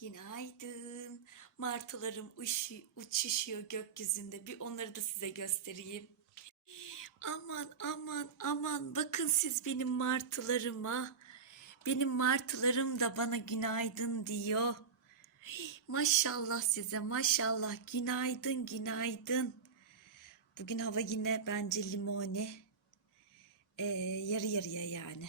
Günaydın. Martılarım uşu, uçuşuyor gökyüzünde. Bir onları da size göstereyim. Aman aman aman bakın siz benim martılarıma. Benim martılarım da bana günaydın diyor. Maşallah size maşallah günaydın günaydın. Bugün hava yine bence limoni. Ee, yarı yarıya yani.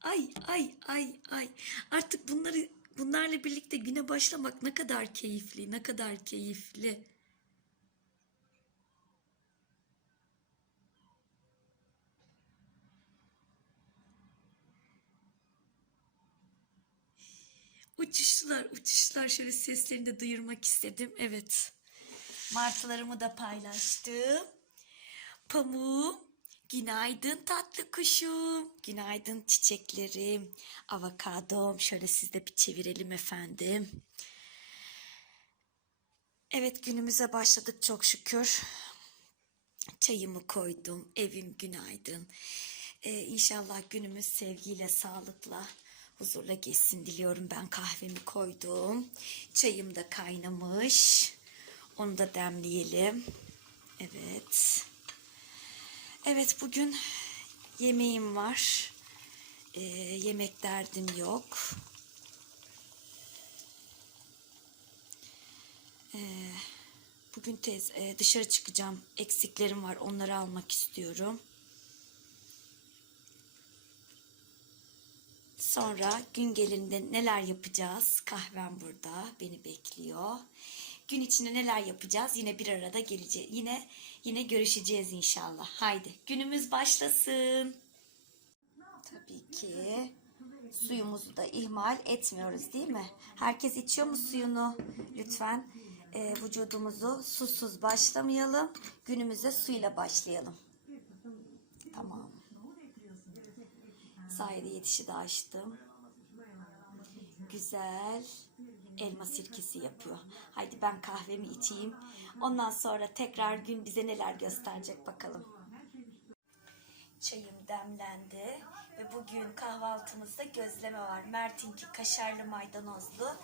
Ay ay ay ay. Artık bunları bunlarla birlikte güne başlamak ne kadar keyifli, ne kadar keyifli. Uçuştular, uçuştular. Şöyle seslerini de duyurmak istedim. Evet. Martılarımı da paylaştım. Pamuğum, günaydın tatlı kuşum. Günaydın çiçeklerim. Avokadom. Şöyle siz de bir çevirelim efendim. Evet günümüze başladık çok şükür. Çayımı koydum. Evim günaydın. Ee, inşallah günümüz sevgiyle, sağlıkla, huzurla geçsin diliyorum. Ben kahvemi koydum. Çayım da kaynamış. Onu da demleyelim. Evet. Evet bugün yemeğim var. Ee, yemek derdim yok. Ee, bugün tez e, dışarı çıkacağım. Eksiklerim var. Onları almak istiyorum. Sonra gün gelinde neler yapacağız? Kahvem burada beni bekliyor. Gün içinde neler yapacağız? Yine bir arada geleceğiz. Yine yine görüşeceğiz inşallah. Haydi günümüz başlasın. Tabii ki suyumuzu da ihmal etmiyoruz değil mi? Herkes içiyor mu suyunu? Lütfen e, vücudumuzu susuz başlamayalım. Günümüze suyla başlayalım. Tamam. Sayede yetişi de açtım. Güzel elma sirkesi yapıyor. Haydi ben kahvemi içeyim. Ondan sonra tekrar gün bize neler gösterecek bakalım. Çayım demlendi ve bugün kahvaltımızda gözleme var. Mert'inki kaşarlı maydanozlu,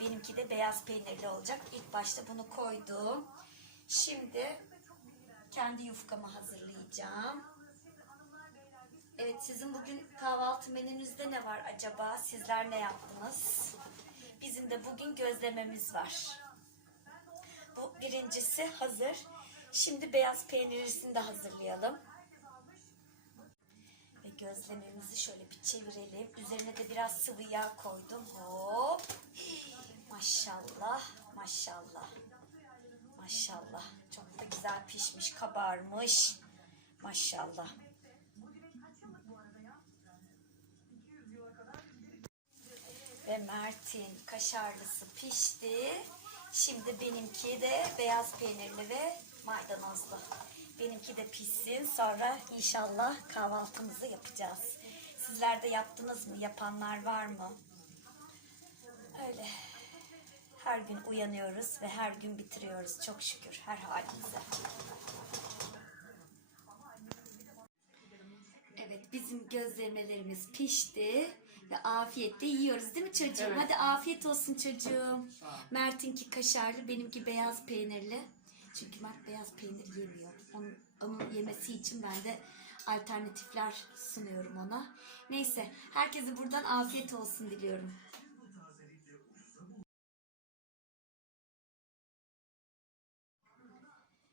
benimki de beyaz peynirli olacak. İlk başta bunu koydum. Şimdi kendi yufkamı hazırlayacağım. Evet sizin bugün kahvaltı menünüzde ne var acaba? Sizler ne yaptınız? Bizim de bugün gözlememiz var. Bu birincisi hazır. Şimdi beyaz peynirisini de hazırlayalım. Ve gözlememizi şöyle bir çevirelim. Üzerine de biraz sıvı yağ koydum. Hop. Maşallah, maşallah. Maşallah. Çok da güzel pişmiş, kabarmış. Maşallah. Ve Mert'in kaşarlısı pişti. Şimdi benimki de beyaz peynirli ve maydanozlu. Benimki de pişsin. Sonra inşallah kahvaltımızı yapacağız. Sizler de yaptınız mı? Yapanlar var mı? Öyle. Her gün uyanıyoruz ve her gün bitiriyoruz. Çok şükür her halimize. Evet bizim gözlemelerimiz pişti ve afiyetle yiyoruz değil mi çocuğum? Hadi afiyet olsun çocuğum. Mert'inki kaşarlı, benimki beyaz peynirli. Çünkü Mert beyaz peynir yemiyor. Onun, onun yemesi için ben de alternatifler sunuyorum ona. Neyse herkese buradan afiyet olsun diliyorum.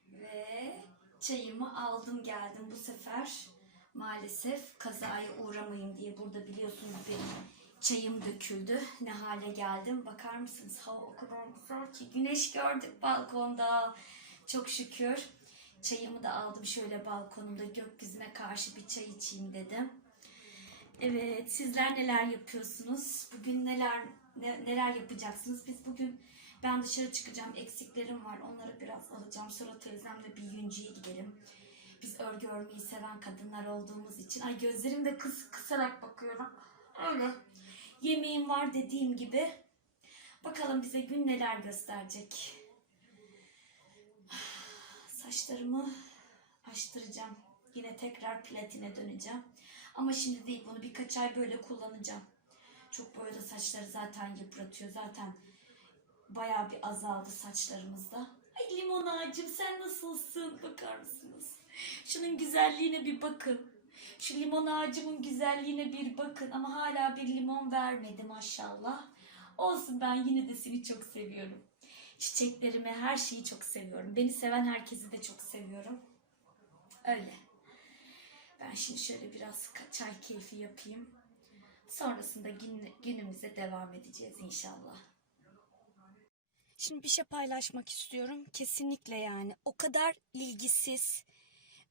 Ve çayımı aldım geldim bu sefer. Maalesef kazaya uğramayayım diye burada biliyorsunuz benim çayım döküldü. Ne hale geldim. Bakar mısınız? Hava o kadar güzel ki. Güneş gördük balkonda. Çok şükür. Çayımı da aldım şöyle balkonumda gökyüzüne karşı bir çay içeyim dedim. Evet, sizler neler yapıyorsunuz? Bugün neler ne- neler yapacaksınız? Biz bugün ben dışarı çıkacağım. Eksiklerim var. Onları biraz alacağım. Sonra teyzemle bir yüncüye gidelim. Biz örgü örmeyi seven kadınlar olduğumuz için. Ay gözlerim de kıs, kısarak bakıyorum. Öyle. Yemeğim var dediğim gibi. Bakalım bize gün neler gösterecek. Saçlarımı açtıracağım. Yine tekrar platine döneceğim. Ama şimdi değil bunu birkaç ay böyle kullanacağım. Çok böyle saçları zaten yıpratıyor. Zaten bayağı bir azaldı saçlarımızda. Ay limon ağacım sen nasılsın? Bakar mısınız? Şunun güzelliğine bir bakın. Şu limon ağacımın güzelliğine bir bakın ama hala bir limon vermedi maşallah. Olsun ben yine de seni çok seviyorum. Çiçeklerimi, her şeyi çok seviyorum. Beni seven herkesi de çok seviyorum. Öyle. Ben şimdi şöyle biraz çay keyfi yapayım. Sonrasında gün, günümüze devam edeceğiz inşallah. Şimdi bir şey paylaşmak istiyorum. Kesinlikle yani. O kadar ilgisiz,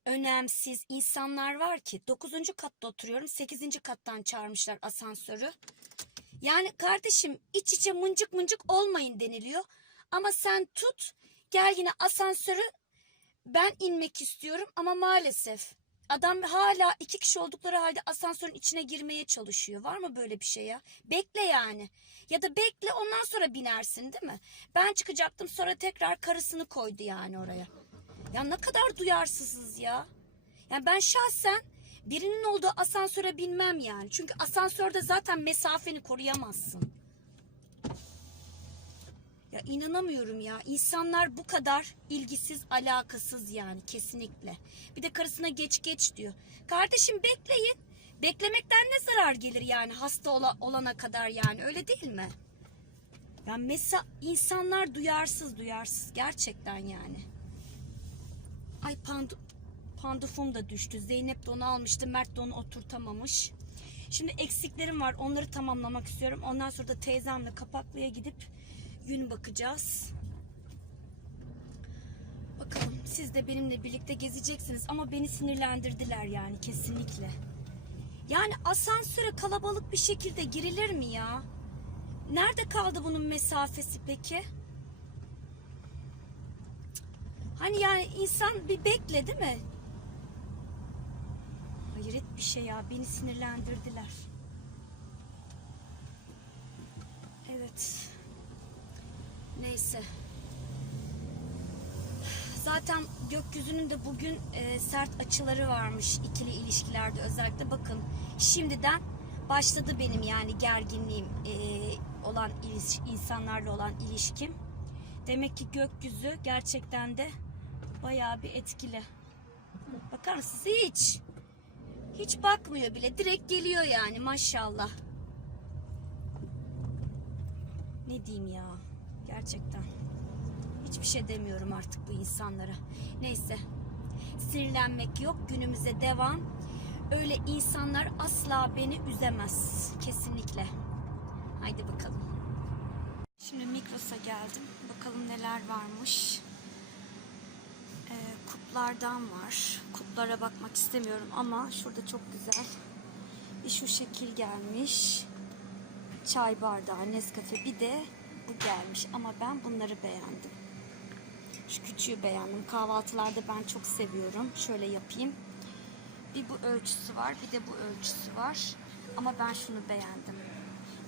önemsiz insanlar var ki. 9. katta oturuyorum. 8. kattan çağırmışlar asansörü. Yani kardeşim iç içe mıncık mıncık olmayın deniliyor. Ama sen tut gel yine asansörü ben inmek istiyorum ama maalesef adam hala iki kişi oldukları halde asansörün içine girmeye çalışıyor. Var mı böyle bir şey ya? Bekle yani. Ya da bekle ondan sonra binersin değil mi? Ben çıkacaktım sonra tekrar karısını koydu yani oraya. Ya ne kadar duyarsızız ya. Yani ben şahsen birinin olduğu asansöre binmem yani. Çünkü asansörde zaten mesafeni koruyamazsın. Ya inanamıyorum ya. İnsanlar bu kadar ilgisiz, alakasız yani kesinlikle. Bir de karısına geç geç diyor. Kardeşim bekleyin. Beklemekten ne zarar gelir yani hasta ola- olana kadar yani öyle değil mi? Ya mesela insanlar duyarsız duyarsız gerçekten yani. Ay pandu, pandufum da düştü. Zeynep de onu almıştı. Mert de onu oturtamamış. Şimdi eksiklerim var. Onları tamamlamak istiyorum. Ondan sonra da teyzemle Kapaklı'ya gidip gün bakacağız. Bakalım siz de benimle birlikte gezeceksiniz ama beni sinirlendirdiler yani kesinlikle. Yani asansöre kalabalık bir şekilde girilir mi ya? Nerede kaldı bunun mesafesi peki? Hani yani insan bir bekle değil mi? Hayret bir şey ya beni sinirlendirdiler. Evet. Neyse. Zaten gökyüzünün de bugün e, sert açıları varmış ikili ilişkilerde özellikle. Bakın şimdiden başladı benim yani gerginliğim e, olan insanlarla olan ilişkim. Demek ki gökyüzü gerçekten de bayağı bir etkili. Bakar mısınız hiç? Hiç bakmıyor bile. Direkt geliyor yani maşallah. Ne diyeyim ya? Gerçekten. Hiçbir şey demiyorum artık bu insanlara. Neyse. Sinirlenmek yok. Günümüze devam. Öyle insanlar asla beni üzemez. Kesinlikle. Haydi bakalım. Şimdi Migros'a geldim. Bakalım neler varmış. Kuplardan var. Kuplara bakmak istemiyorum ama şurada çok güzel. Şu şekil gelmiş. Çay bardağı, Nescafe bir de bu gelmiş ama ben bunları beğendim. Şu küçüğü beğendim. Kahvaltılarda ben çok seviyorum. Şöyle yapayım. Bir bu ölçüsü var, bir de bu ölçüsü var. Ama ben şunu beğendim.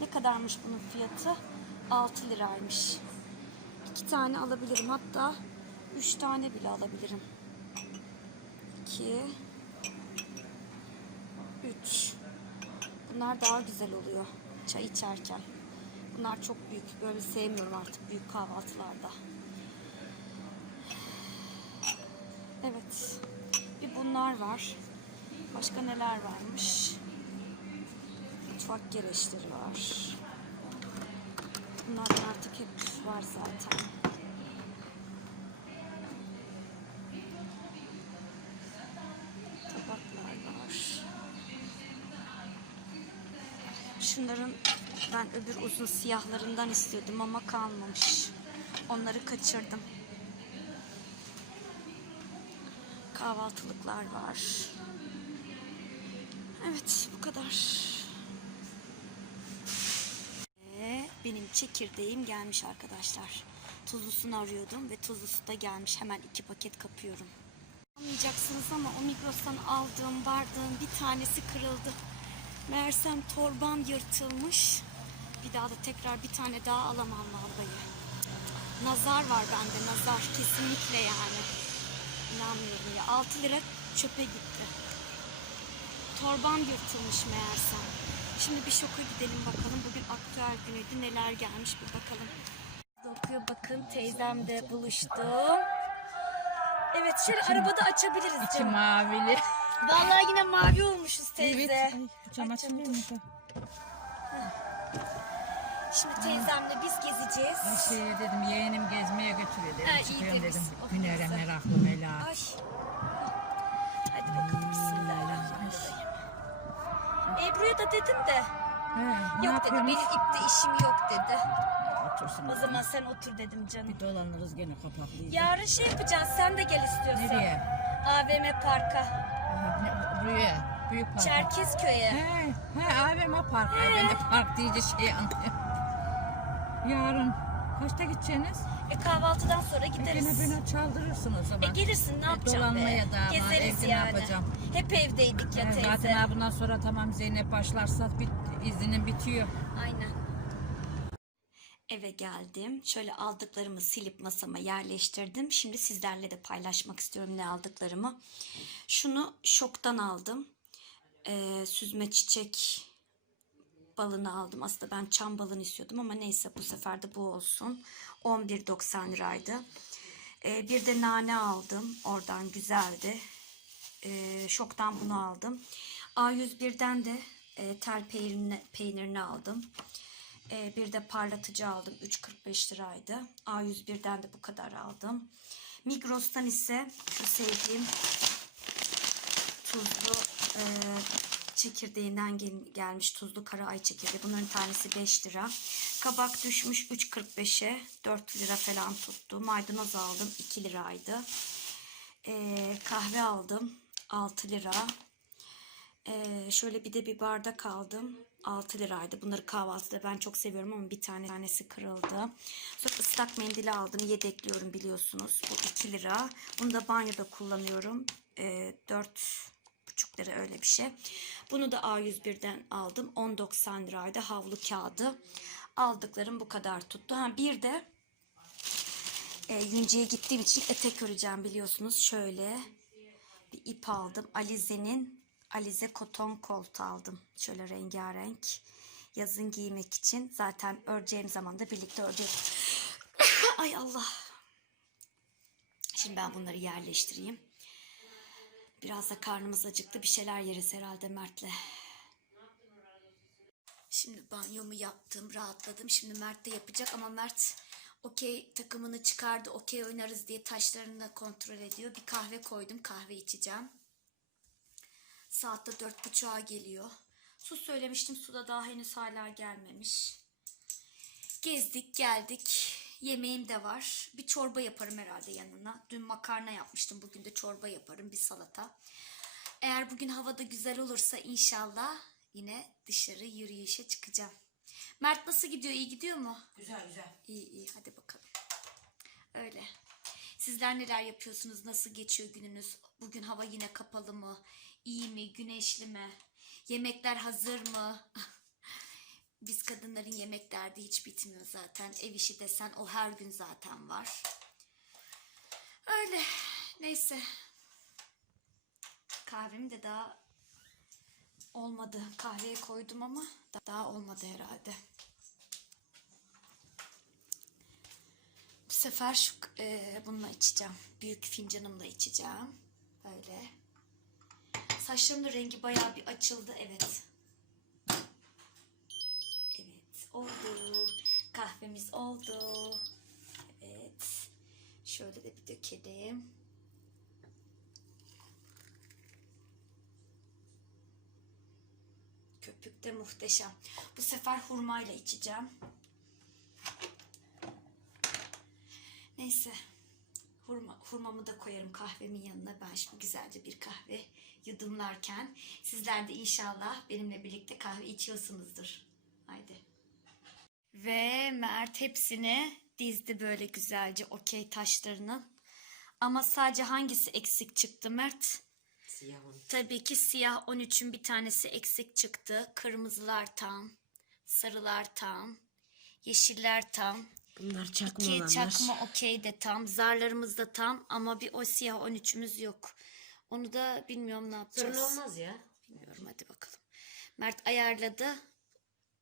Ne kadarmış bunun fiyatı? 6 liraymış. İki tane alabilirim. Hatta üç tane bile alabilirim. 2 3 Bunlar daha güzel oluyor çay içerken. Bunlar çok büyük. Böyle sevmiyorum artık büyük kahvaltılarda. Evet. Bir bunlar var. Başka neler varmış? Mutfak gereçleri var. Bunlar artık hep var Şunların ben öbür uzun siyahlarından istiyordum ama kalmamış. Onları kaçırdım. Kahvaltılıklar var. Evet bu kadar. Ve benim çekirdeğim gelmiş arkadaşlar. Tuzlusunu arıyordum ve tuzlusu da gelmiş. Hemen iki paket kapıyorum. Anlayacaksınız ama o Migros'tan aldığım bardağın bir tanesi kırıldı. Meğersem torbam yırtılmış. Bir daha da tekrar bir tane daha alamam vallahi. Nazar var bende nazar kesinlikle yani. İnanmıyorum ya. 6 lira çöpe gitti. Torbam yırtılmış meğersem. Şimdi bir şoka gidelim bakalım. Bugün aktüel günüydü. Neler gelmiş bir bakalım. Bakın teyzemle buluştum. Evet şöyle arabada açabiliriz İçi canım. mavili. Vallahi yine mavi olmuşuz teyze. Evet. Ay, cam mu? Şimdi teyzemle biz gezeceğiz. Ay şey dedim yeğenim gezmeye götürüyor dedim. Ha, iyi Çıkıyorum dedim. Oh, Güner'e güzel. meraklı Mela. Ay. Hadi bakalım bismillahirrahmanirrahim. Ebru'ya da dedim de He, ne yok dedi benim yapıyorsunuz? ipte işim yok dedi. Otursun. O zaman sen otur dedim canım. Bir dolanırız gene kapaklıyız. Yarın şey yapacağız sen de gel istiyorsan. Nereye? AVM Park'a. Aha, ne- Buraya. Büyük park. Çerkezköy'e. He, he AVM park. Ay ben de park deyince şey anlıyorum. Yarın kaçta gideceksiniz? E kahvaltıdan sonra E, Gene gideriz. beni çaldırırsın o zaman. E gelirsin ne E, yapacağım dolanmaya be? da ama Gezeriz evde ne yani. yapacağım? Hep evdeydik ya E, teyze. Zaten ha bundan sonra tamam Zeynep başlarsa bit, izinin bitiyor. Aynen. Eve geldim. Şöyle aldıklarımı silip masama yerleştirdim. Şimdi sizlerle de paylaşmak istiyorum ne aldıklarımı. Şunu şoktan aldım. Ee, süzme çiçek balını aldım. Aslında ben çam balını istiyordum ama neyse bu sefer de bu olsun. 11.90 liraydı. Ee, bir de nane aldım. Oradan güzeldi. Ee, şoktan bunu aldım. A101'den de e, tel peynirini, peynirini aldım. Ee, bir de parlatıcı aldım. 3.45 liraydı. A101'den de bu kadar aldım. Migros'tan ise şu sevdiğim tuzlu e, çekirdeğinden gel- gelmiş tuzlu kara ay çekirdeği. Bunların tanesi 5 lira. Kabak düşmüş 3.45'e 4 lira falan tuttu. Maydanoz aldım 2 liraydı. Ee, kahve aldım 6 lira. Ee, şöyle bir de bir bardak aldım. 6 liraydı. Bunları kahvaltıda ben çok seviyorum ama bir tane tanesi kırıldı. Sonra ıslak mendili aldım. Yedekliyorum biliyorsunuz. Bu 2 lira. Bunu da banyoda kullanıyorum. Ee, 4,5 lira öyle bir şey. Bunu da A101'den aldım. 10.90 liraydı. Havlu kağıdı. Aldıklarım bu kadar tuttu. Ha bir de e, Yünceye gittiğim için etek öreceğim biliyorsunuz. Şöyle bir ip aldım. Alize'nin Alize koton kolt aldım. Şöyle rengarenk. Yazın giymek için. Zaten öreceğim zaman da birlikte öreceğiz. Ay Allah. Şimdi ben bunları yerleştireyim. Biraz da karnımız acıktı. Bir şeyler yeriz herhalde Mert'le. Şimdi banyomu yaptım, rahatladım. Şimdi Mert de yapacak ama Mert okey takımını çıkardı. Okey oynarız diye taşlarını da kontrol ediyor. Bir kahve koydum, kahve içeceğim. Saatte dört buçuğa geliyor. Su söylemiştim, su da daha henüz hala gelmemiş. Gezdik, geldik. Yemeğim de var. Bir çorba yaparım herhalde yanına. Dün makarna yapmıştım. Bugün de çorba yaparım. Bir salata. Eğer bugün havada güzel olursa inşallah yine dışarı yürüyüşe çıkacağım. Mert nasıl gidiyor? İyi gidiyor mu? Güzel güzel. İyi iyi hadi bakalım. Öyle. Sizler neler yapıyorsunuz? Nasıl geçiyor gününüz? Bugün hava yine kapalı mı? İyi mi? Güneşli mi? Yemekler hazır mı? Biz kadınların yemek derdi hiç bitmiyor zaten. Ev işi desen o her gün zaten var. Öyle. Neyse. Kahvem de daha olmadı. Kahveye koydum ama daha olmadı herhalde. Bu sefer şu e, bununla içeceğim. Büyük fincanımla içeceğim. Böyle. Saçlarımın rengi bayağı bir açıldı. Evet. Evet. Oldu. Kahvemiz oldu. Evet. Şöyle de bir dökelim. Köpük de muhteşem. Bu sefer hurmayla içeceğim. Neyse. Hurma, hurmamı da koyarım kahvemin yanına. Ben şimdi güzelce bir kahve yudumlarken sizler de inşallah benimle birlikte kahve içiyorsunuzdur. Haydi. Ve Mert hepsini dizdi böyle güzelce okey taşlarının. Ama sadece hangisi eksik çıktı Mert? Siyahın. Tabii ki siyah 13'ün bir tanesi eksik çıktı. Kırmızılar tam, sarılar tam, yeşiller tam. Bunlar çakma İki olanlar. çakma okey de tam, zarlarımız da tam ama bir o siyah 13'ümüz yok. Onu da bilmiyorum ne yapacağız. Sorun olmaz ya. Bilmiyorum hadi bakalım. Mert ayarladı.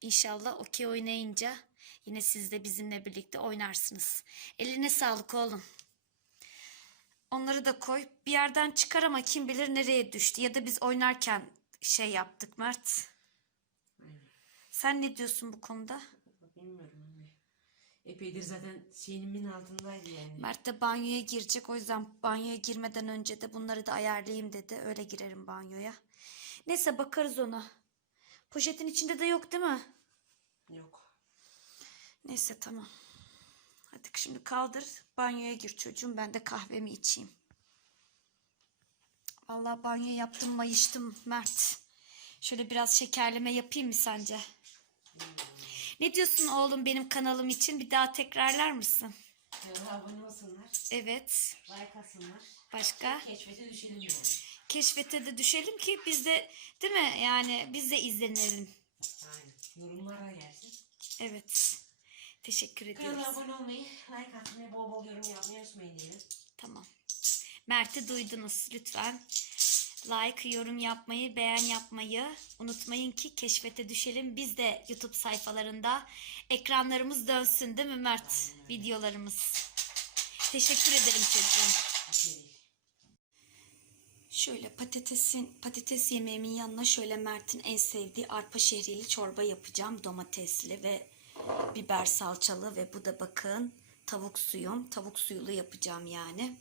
İnşallah okey oynayınca Yine siz de bizimle birlikte oynarsınız. Eline sağlık oğlum. Onları da koy. Bir yerden çıkar ama kim bilir nereye düştü. Ya da biz oynarken şey yaptık Mert. Sen ne diyorsun bu konuda? Bilmiyorum. Epeydir zaten şeyimin altındaydı yani. Mert de banyoya girecek. O yüzden banyoya girmeden önce de bunları da ayarlayayım dedi. Öyle girerim banyoya. Neyse bakarız ona. Poşetin içinde de yok değil mi? Yok. Neyse tamam. Hadi şimdi kaldır. Banyoya gir çocuğum. Ben de kahvemi içeyim. Vallahi banyo yaptım mayıştım Mert. Şöyle biraz şekerleme yapayım mı sence? Ne diyorsun oğlum benim kanalım için? Bir daha tekrarlar mısın? Kanala abone olsunlar. Evet. Like atsınlar. Başka? Keşfete düşelim yani. Keşfete de düşelim ki biz de değil mi? Yani biz de izlenelim. Aynen. Yorumlara gelsin. Evet. Teşekkür ediyoruz. Kanala abone olmayı, like atmayı, bol bol yorum yapmayı unutmayın diyelim. Tamam. Mert'i duydunuz lütfen. Like, yorum yapmayı, beğen yapmayı unutmayın ki keşfete düşelim. Biz de YouTube sayfalarında ekranlarımız dönsün değil mi Mert? Videolarımız. Teşekkür ederim çocuğum. Şöyle patatesin patates yemeğimin yanına şöyle Mert'in en sevdiği arpa şehriyeli çorba yapacağım. Domatesli ve biber salçalı ve bu da bakın tavuk suyum. Tavuk suyulu yapacağım yani.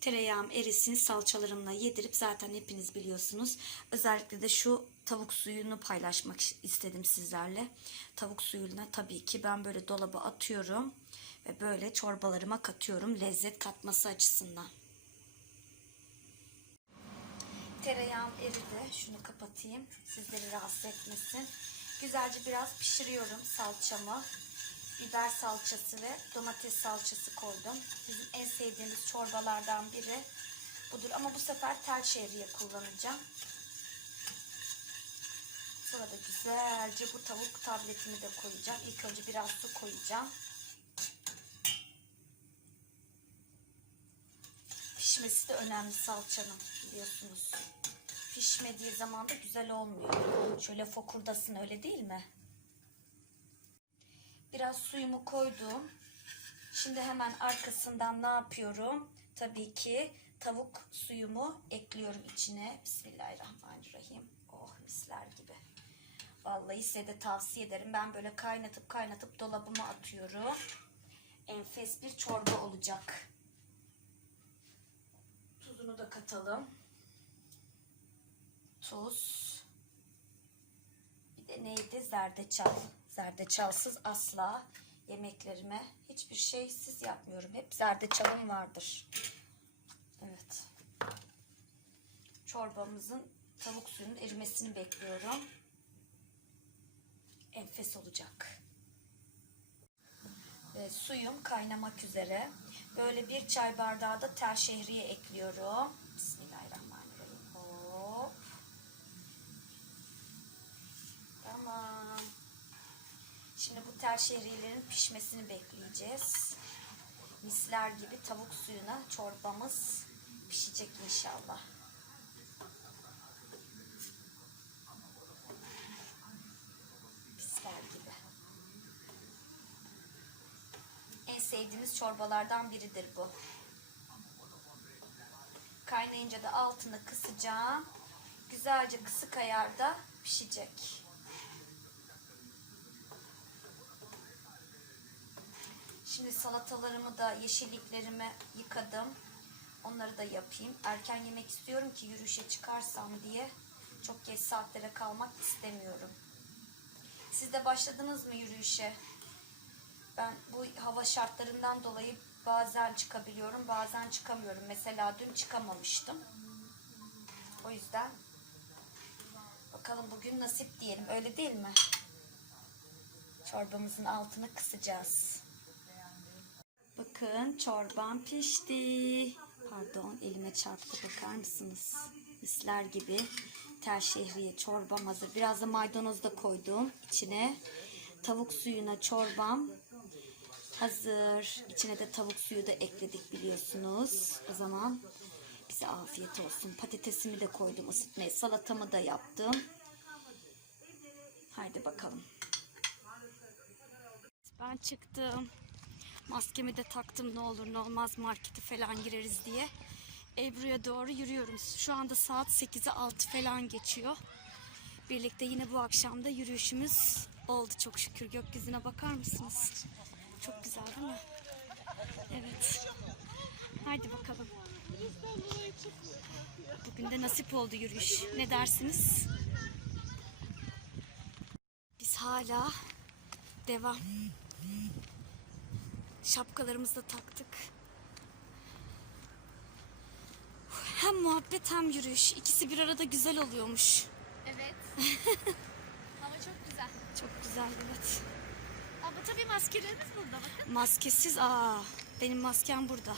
Tereyağım erisin salçalarımla yedirip zaten hepiniz biliyorsunuz. Özellikle de şu tavuk suyunu paylaşmak istedim sizlerle. Tavuk suyuna tabii ki ben böyle dolaba atıyorum ve böyle çorbalarıma katıyorum lezzet katması açısından. Tereyağım eridi. Şunu kapatayım. Sizleri rahatsız etmesin. Güzelce biraz pişiriyorum salçamı. Biber salçası ve domates salçası koydum. Bizim en sevdiğimiz çorbalardan biri budur. Ama bu sefer tel şehriye kullanacağım. Sonra da güzelce bu tavuk tabletimi de koyacağım. İlk önce biraz su koyacağım. Pişmesi de önemli salçanın biliyorsunuz. Pişmediği zaman da güzel olmuyor. Şöyle fokurdasın öyle değil mi? Biraz suyumu koydum. Şimdi hemen arkasından ne yapıyorum? Tabii ki tavuk suyumu ekliyorum içine. Bismillahirrahmanirrahim. Oh misler gibi. Vallahi size de tavsiye ederim. Ben böyle kaynatıp kaynatıp dolabıma atıyorum. Enfes bir çorba olacak. Tuzunu da katalım. Tuz. Bir de neydi? Zerdeçal. Zerdeçalsız asla yemeklerime hiçbir şeysiz yapmıyorum. Hep zerdeçalım vardır. Evet. Çorbamızın tavuk suyunun erimesini bekliyorum. Enfes olacak. Ve suyum kaynamak üzere. Böyle bir çay bardağı da tel şehriye ekliyorum. Bismillahirrahmanirrahim. Hop. Tamam. Şimdi bu tel şehriyelerin pişmesini bekleyeceğiz. Misler gibi tavuk suyuna çorbamız pişecek inşallah. Misler gibi. En sevdiğimiz çorbalardan biridir bu. Kaynayınca da altını kısacağım. Güzelce kısık ayarda pişecek. Şimdi salatalarımı da yeşilliklerimi yıkadım. Onları da yapayım. Erken yemek istiyorum ki yürüyüşe çıkarsam diye. Çok geç saatlere kalmak istemiyorum. Siz de başladınız mı yürüyüşe? Ben bu hava şartlarından dolayı bazen çıkabiliyorum, bazen çıkamıyorum. Mesela dün çıkamamıştım. O yüzden bakalım bugün nasip diyelim. Öyle değil mi? Çorbamızın altını kısacağız. Bakın çorbam pişti. Pardon elime çarptı bakar mısınız? Misler gibi tel şehriye çorbam hazır. Biraz da maydanoz da koydum içine. Tavuk suyuna çorbam hazır. İçine de tavuk suyu da ekledik biliyorsunuz. O zaman bize afiyet olsun. Patatesimi de koydum ısıtmaya. Salatamı da yaptım. Haydi bakalım. Ben çıktım. Maskemi de taktım ne olur ne olmaz markete falan gireriz diye. Ebru'ya doğru yürüyoruz. Şu anda saat 8'e 6 falan geçiyor. Birlikte yine bu akşam da yürüyüşümüz oldu çok şükür. Gökyüzüne bakar mısınız? Çok güzel değil mi? Evet. Haydi bakalım. Bugün de nasip oldu yürüyüş. Ne dersiniz? Biz hala devam. Şapkalarımızı da taktık. Hem muhabbet hem yürüyüş. İkisi bir arada güzel oluyormuş. Evet. Hava çok güzel. Çok güzel evet. Ama tabii maskelerimiz burada bakın. Maskesiz aa benim maskem burada.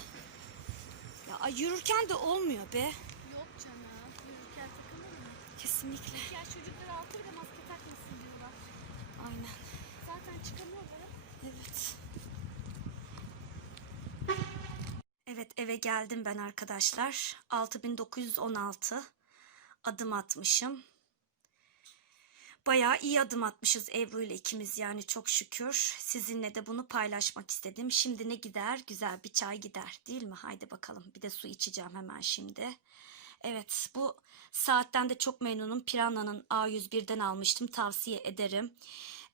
Ya ay, yürürken de olmuyor be. Yok canım. Yürürken takılır mı? Kesinlikle. Ya çocukları altı bile maske takmasın diyorlar. Aynen. Zaten çıkamıyorlar. Evet. Evet eve geldim ben arkadaşlar. 6916 adım atmışım. Bayağı iyi adım atmışız Ebru ile ikimiz yani çok şükür. Sizinle de bunu paylaşmak istedim. Şimdi ne gider? Güzel bir çay gider değil mi? Haydi bakalım. Bir de su içeceğim hemen şimdi. Evet bu saatten de çok memnunum. Piranha'nın A101'den almıştım. Tavsiye ederim.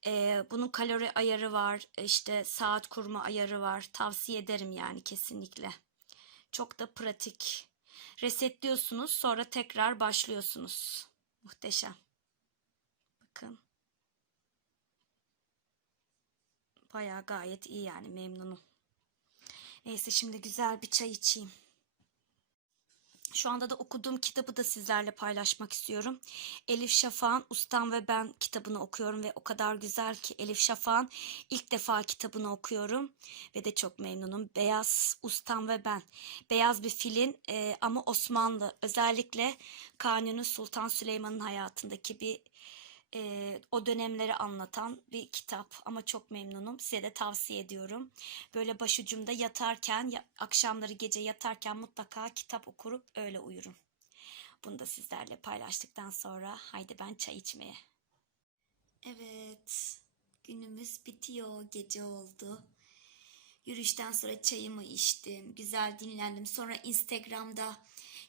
Ee, bunun kalori ayarı var. işte saat kurma ayarı var. Tavsiye ederim yani kesinlikle. Çok da pratik. Resetliyorsunuz sonra tekrar başlıyorsunuz. Muhteşem. Bakın. Bayağı gayet iyi yani memnunum. Neyse şimdi güzel bir çay içeyim. Şu anda da okuduğum kitabı da sizlerle paylaşmak istiyorum. Elif Şafak'ın Ustam ve Ben kitabını okuyorum ve o kadar güzel ki Elif Şafak'ın ilk defa kitabını okuyorum ve de çok memnunum. Beyaz Ustam ve Ben. Beyaz bir filin e, ama Osmanlı özellikle Kanuni Sultan Süleyman'ın hayatındaki bir e, o dönemleri anlatan bir kitap ama çok memnunum. Size de tavsiye ediyorum. Böyle başucumda yatarken, ya- akşamları gece yatarken mutlaka kitap okurup öyle uyurum. Bunu da sizlerle paylaştıktan sonra haydi ben çay içmeye. Evet, günümüz bitiyor, gece oldu. Yürüyüşten sonra çayımı içtim, güzel dinlendim. Sonra Instagram'da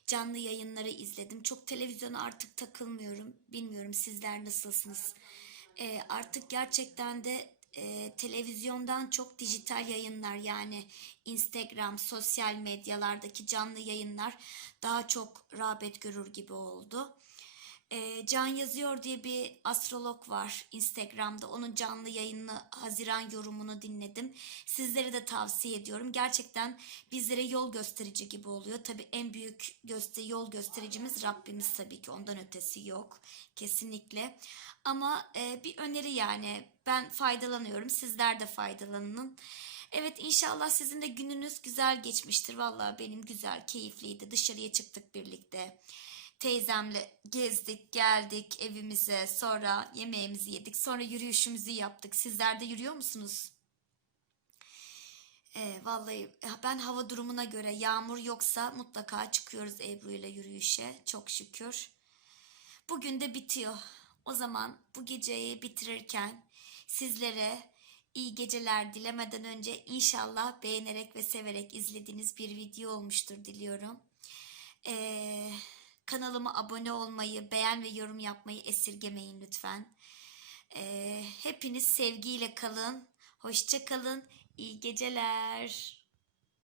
canlı yayınları izledim. Çok televizyona artık takılmıyorum. Bilmiyorum sizler nasılsınız. Ee, artık gerçekten de e, televizyondan çok dijital yayınlar yani Instagram, sosyal medyalardaki canlı yayınlar daha çok rağbet görür gibi oldu. Ee, Can Yazıyor diye bir astrolog var Instagram'da. Onun canlı yayını Haziran yorumunu dinledim. Sizlere de tavsiye ediyorum. Gerçekten bizlere yol gösterici gibi oluyor. Tabii en büyük göster yol göstericimiz Rabbimiz tabii ki. Ondan ötesi yok. Kesinlikle. Ama e, bir öneri yani. Ben faydalanıyorum. Sizler de faydalanın. Evet inşallah sizin de gününüz güzel geçmiştir. Vallahi benim güzel, keyifliydi. Dışarıya çıktık birlikte. Teyzemle gezdik, geldik evimize. Sonra yemeğimizi yedik. Sonra yürüyüşümüzü yaptık. Sizler de yürüyor musunuz? Ee, vallahi ben hava durumuna göre yağmur yoksa mutlaka çıkıyoruz Ebru ile yürüyüşe. Çok şükür. Bugün de bitiyor. O zaman bu geceyi bitirirken sizlere iyi geceler dilemeden önce inşallah beğenerek ve severek izlediğiniz bir video olmuştur diliyorum. Ee, kanalıma abone olmayı, beğen ve yorum yapmayı esirgemeyin lütfen. Ee, hepiniz sevgiyle kalın. Hoşça kalın. İyi geceler.